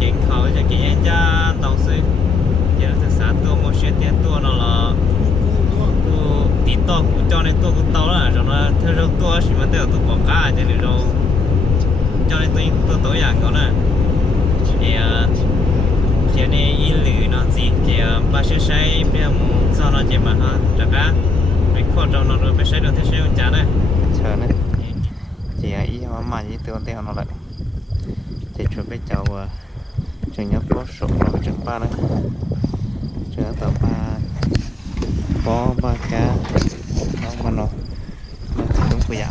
kiện khẩu cho kiện cho tàu sư giờ nó từ sáng tua một xe tiền tua nó là tua tí to cũng cho nên tua cũng to là rồi nó theo rồi tua chỉ mà theo tua quảng cáo cho nên rồi cho nên tua tối dạng đó nè thì giờ này y lử nó gì thì ba sẽ xây bây giờ cho nó chỉ mà ha chắc á mình kho trong nó rồi phải xây được thế xây con chả này chờ này chỉ ý mà như tiêu tiêu nó lại thì chuẩn bị chào trường nhấp có sổ nó trường ba này trường tàu ba có ba cá nó mà nó đúng bây giờ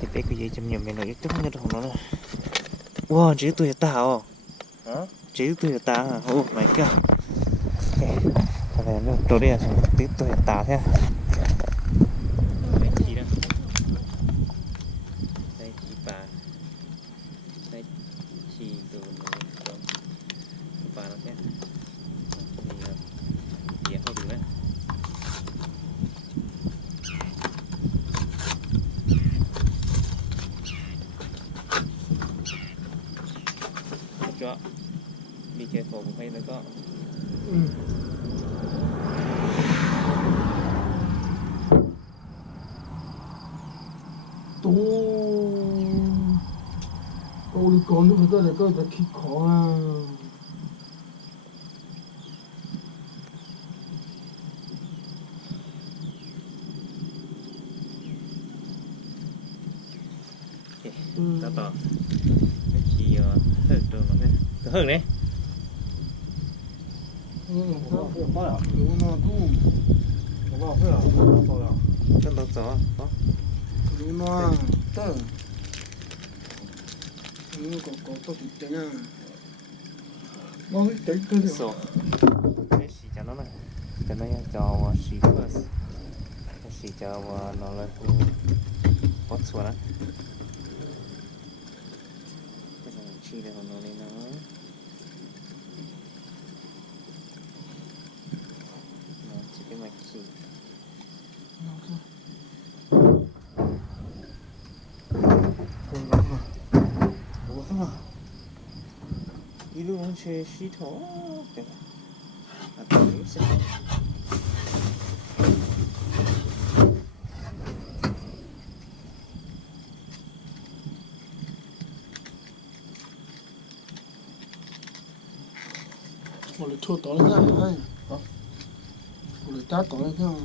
thì bé cái gì chấm nhiều mình nói chút như thằng nó này wow chỉ tôi tao chỉ tôi tao oh my god cái này nó đây là tí tôi tao thế be careful hay nó có tôi còn nữa cái này có khí khó à tao tao khi hơn rồi nó hơn đấy chân tao gió đó nó tơ có tôi tính à nó tính cái gì cái gì cho nó này cái này cho xì first cái xì cho nó là hot xuống á cái này chi để nó lên nó chỉ cái mạch xì一路上去洗头，对吧？啊，对，是。我来抽到了看，哎，好，我来打到了看，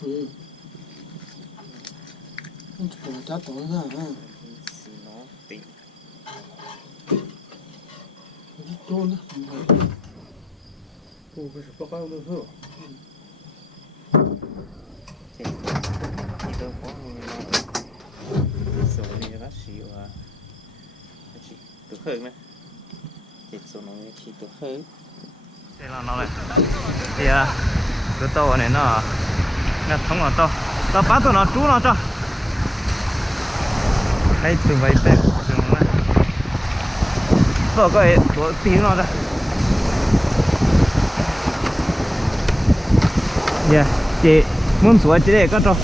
对，我来打到了看，哎。多呢，不是不还有那个。这你都光手里那洗啊，洗都黑呢，这手弄的洗都黑。这là nó này, thì cái tàu này nó thông ở tàu bắt tụi nó trú nó cho, hay từ vậy tới. Vợ cái của tí nó ra. Dạ, chị muốn xuống chị để con trâu.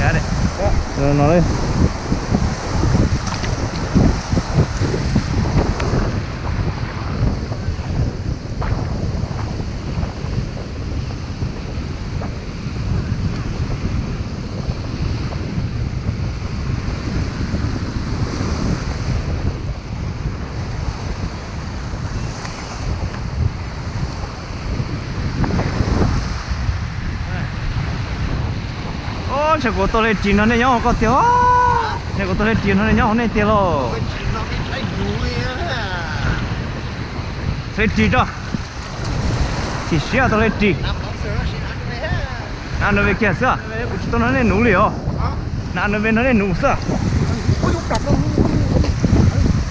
Dạ đây. Rồi nó đây. Chắc của tôi lên chín nó này nhau có tiêu chắc của tôi lên chín nó này nhau này tiêu lo sẽ chín cho chỉ xíu tôi lên chín ăn nó về kia sao tôi nói nên nấu liều ăn nó về nó nên nấu sao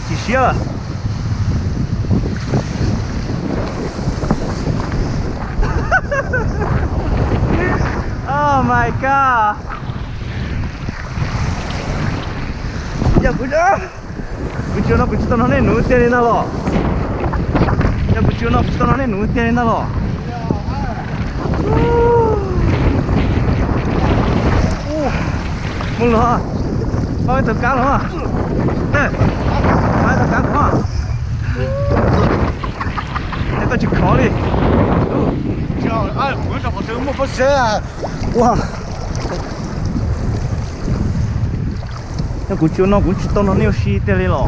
chỉ xíu oh my god buổi chiều nó buổi chiều nó này nổi tiếng lên đó buổi chiều nó này nổi tiếng lên đó muốn lo bao nhiêu cá rồi nè bao nhiêu cá rồi cái tao chịu khó đi Trời ơi, bữa nào mà tưởng một phát xe à. wow cái buổi chiều nó buổi chiều nó nhiều xí tên lên rồi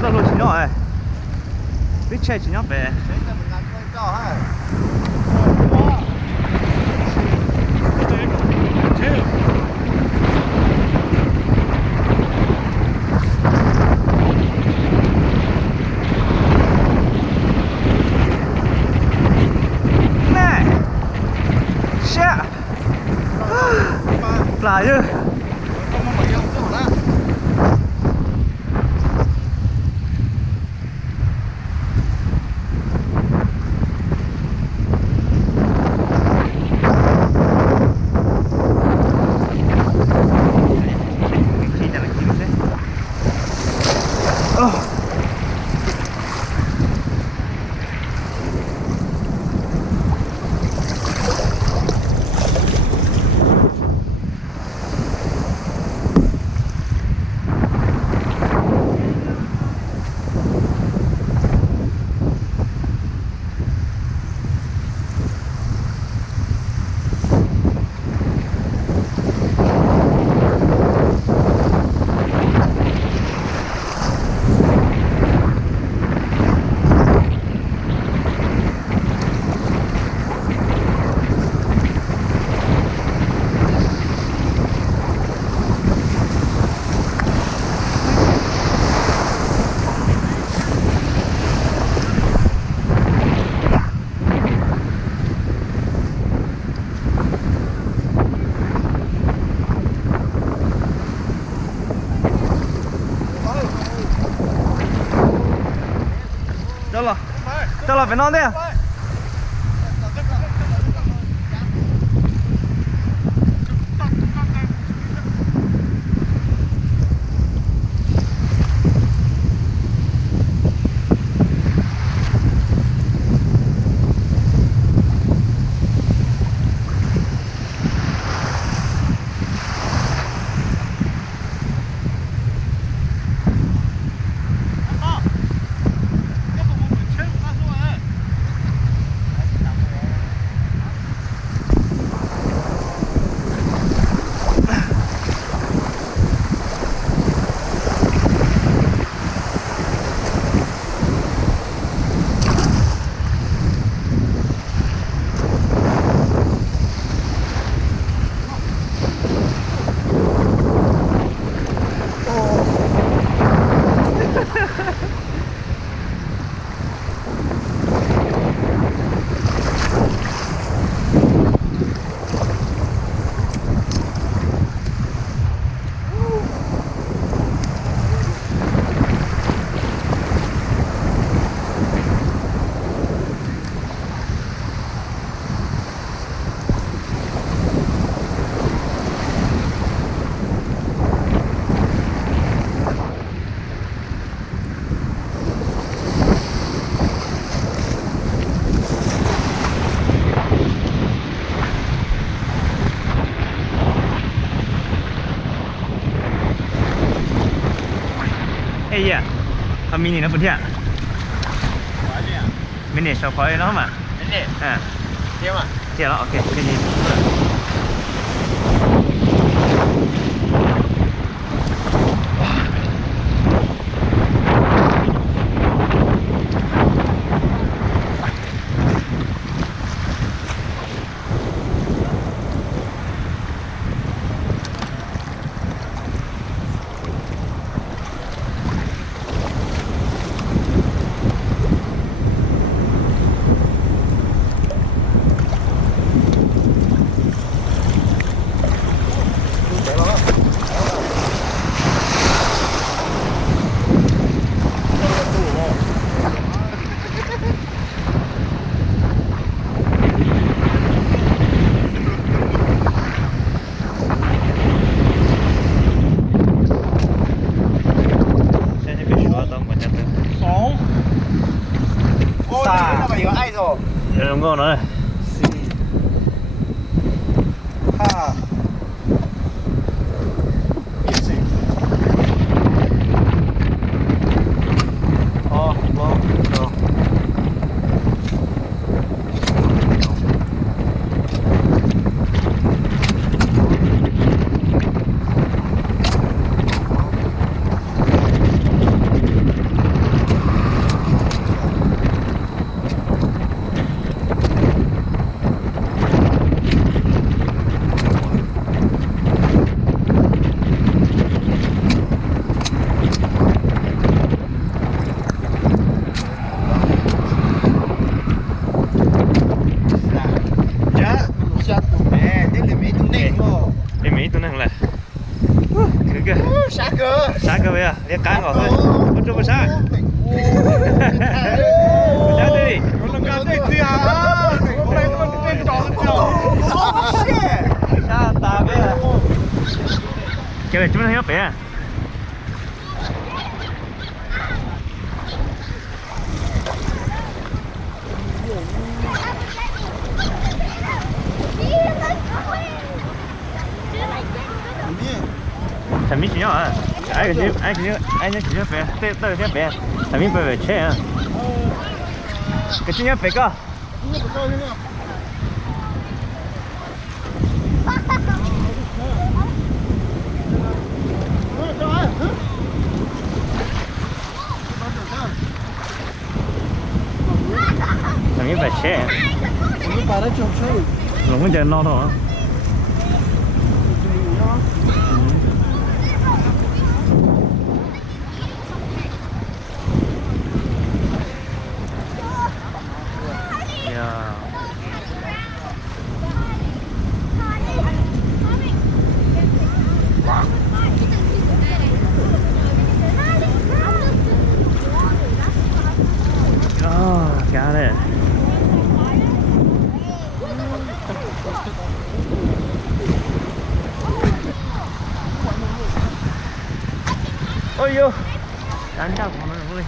sao lô chỉ nhỏ ấy biết chơi chỉ nhỏ về nè xe lại chứ cho là phải non đấy à哎呀，他明年的不甜。明年小块了嘛？明年，甜嘛？甜了 ，OK，给你。啊。也是。哦，哦。Sát cơ bây giờ, liếc cá ngỏ thôi, không cho vào sát. Sát đi. Sát ta bây giờ. Cái này chúng nó hiếp bé. Thằng mình chỉ nhau à? Ai cái chỉ bé, tới cái bé, thằng mình phải chơi à? Cái chỉ nhau bé cơ. Thằng mình phải chơi. Mình把它整成。龙门阵闹腾啊。Got it. Ôi vô, đánh ra của nó vui.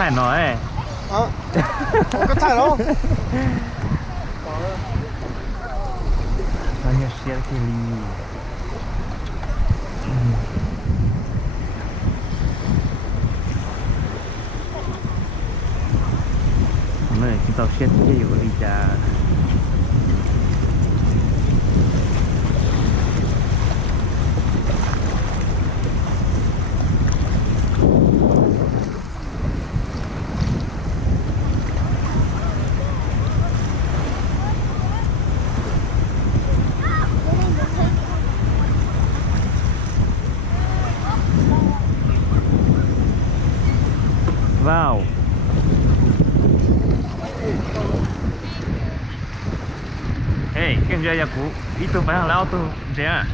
太nói. Có thải đâu. Nó như xe kia đi. Này chúng ta xe kia đi ra. Vào. Hey, cái gì vậy cụ? Ít tôi phải lao tôi, thế à?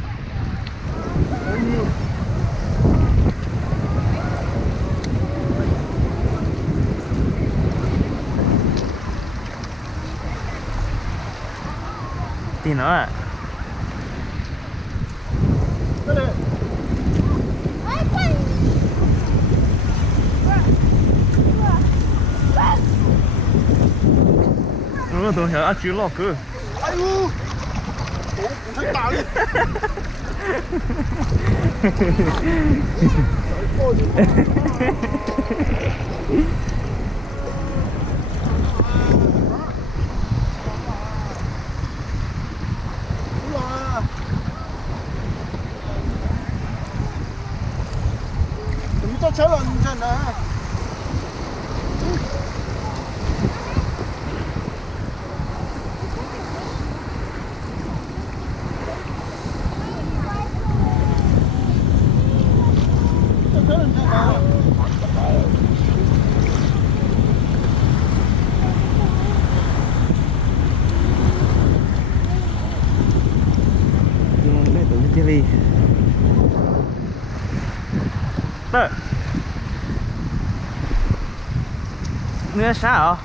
Tin nữa à? Tôi hiểu chú lọ cứ. Ai u. Ủa, cũng thấy tao đi. Đừng cho chết lần chân nè. Đi. Tớ. Nghe sao?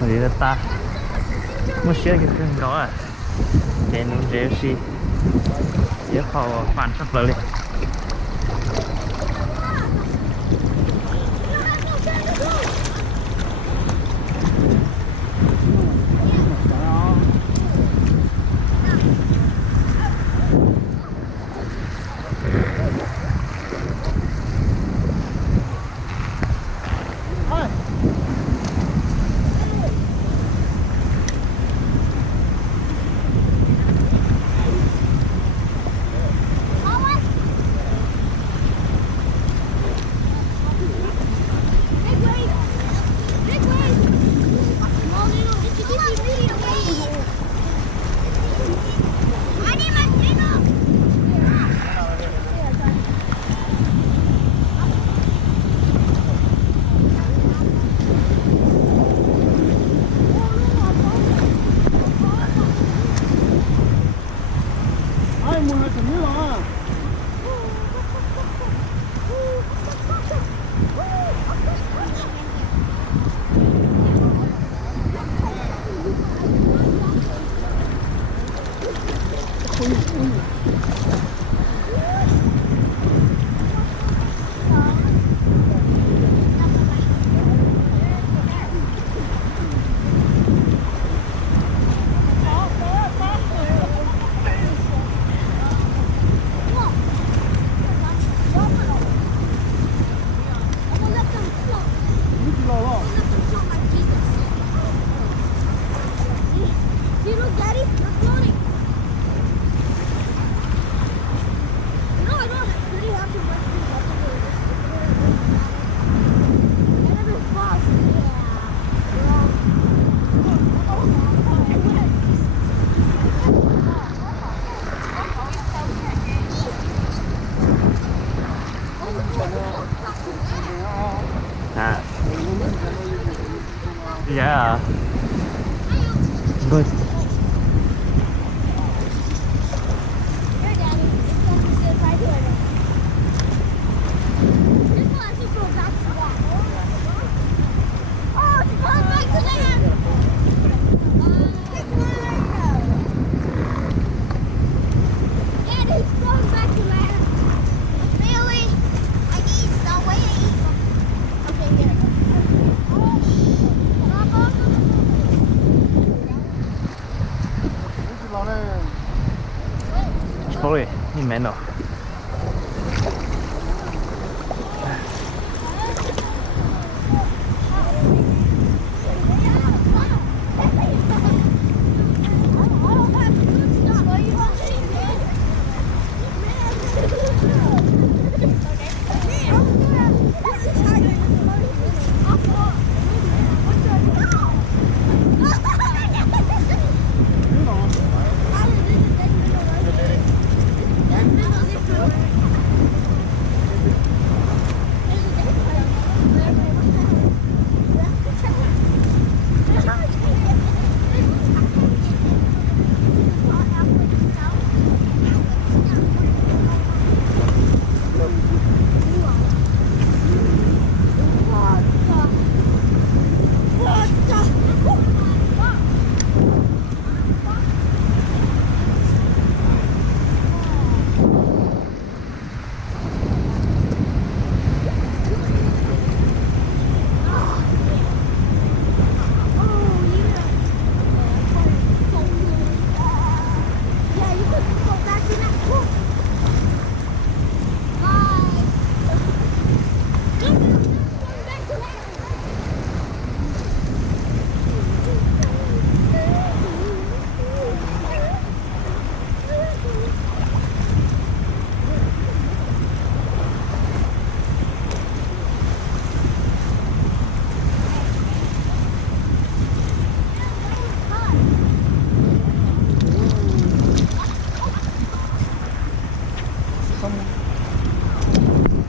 Ở đây ta. Muốn xe cái đó à? Để nó dễ xí. Dễ khó phản sắp lại. Yeah. Good. Oh, it's going back to mẹ nó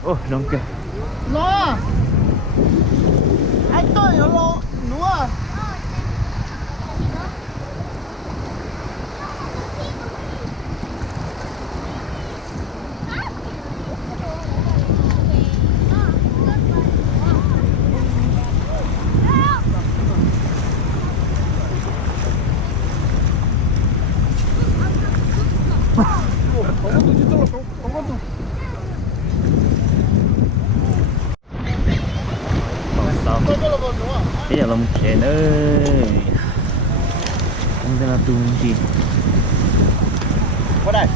ô đông kìa lo anh tôi nó lo nữa bây giờ là một chuyện ơi không biết là tung gì có đây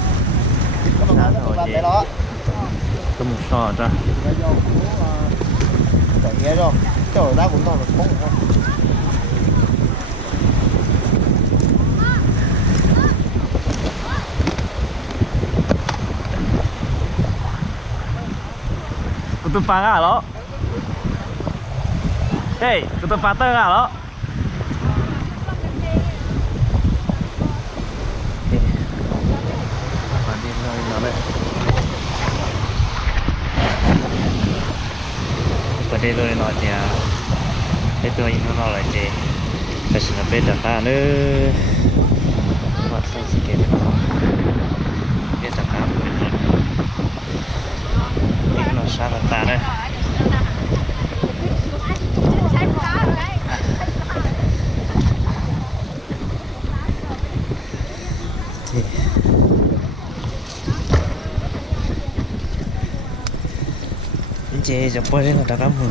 có một cái đó có một sò ra chạy nghe rồi trời ra cũng to là không tôi phá ngã đó hey tôi phá tơ ngã đó phá đi nó đấy phá đi rồi nó thì cái tôi nó lại thì cái sự biết được ta nữa mặt xanh xịt cái nó biết được ta cái nó sao là ta đấy chế cho bơi lên là đám mưa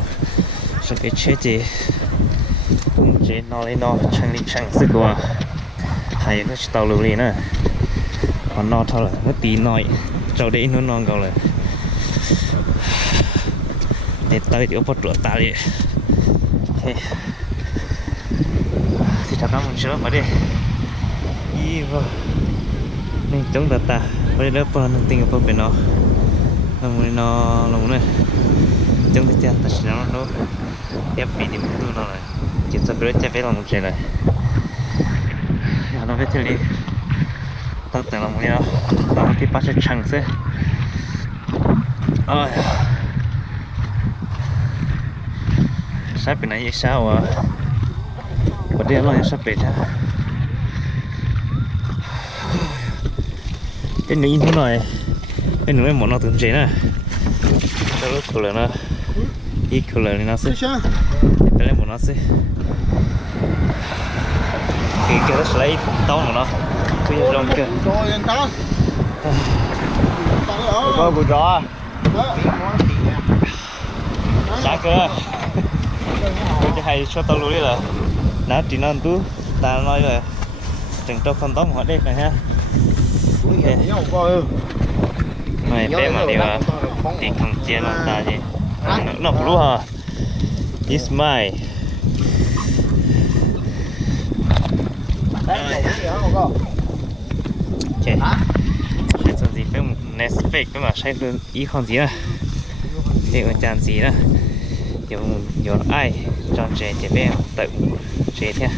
rồi cái chế chế nó lấy nó chẳng đi chẳng sức qua hay nó tàu lưu lên nè còn nó thôi là nó tí nói trâu đấy nó non cầu là để tới thì có bớt ta đi thì đám mưa sớm mà đi đi vào nên chống ta bây giờ bơi nên tình ở bên nó lòng nó lòng này trong cái chân ta sẽ nó ép bị điểm tu nó này chỉ sợ biết chắc phải làm một chuyện này nó biết thế đi tao tưởng là một nó tao thì bắt sẽ chẳng thế ôi sắp bên này sao à có đêm lo sắp về ra cái này như này cái núi món nó từng chế nè cái lúc của nó ít của nó sẽ cái này món nó sẽ cái đó lấy tao của nó bây giờ rong kìa rồi anh ta có bụi gió giá cơ cái hay cho tao lùi là nó chỉ nó tú ta nói là chừng cho con tóm họ đây này ha nhau coi mày bé mà điều tiền không chia nó ta gì nó cũng hả is my okใช้ส่วนสีเป็นnext fake เป็นแบบใช้เป็นอีของสีนะเด็กมันจานสีนะ有爱让这这边等这天。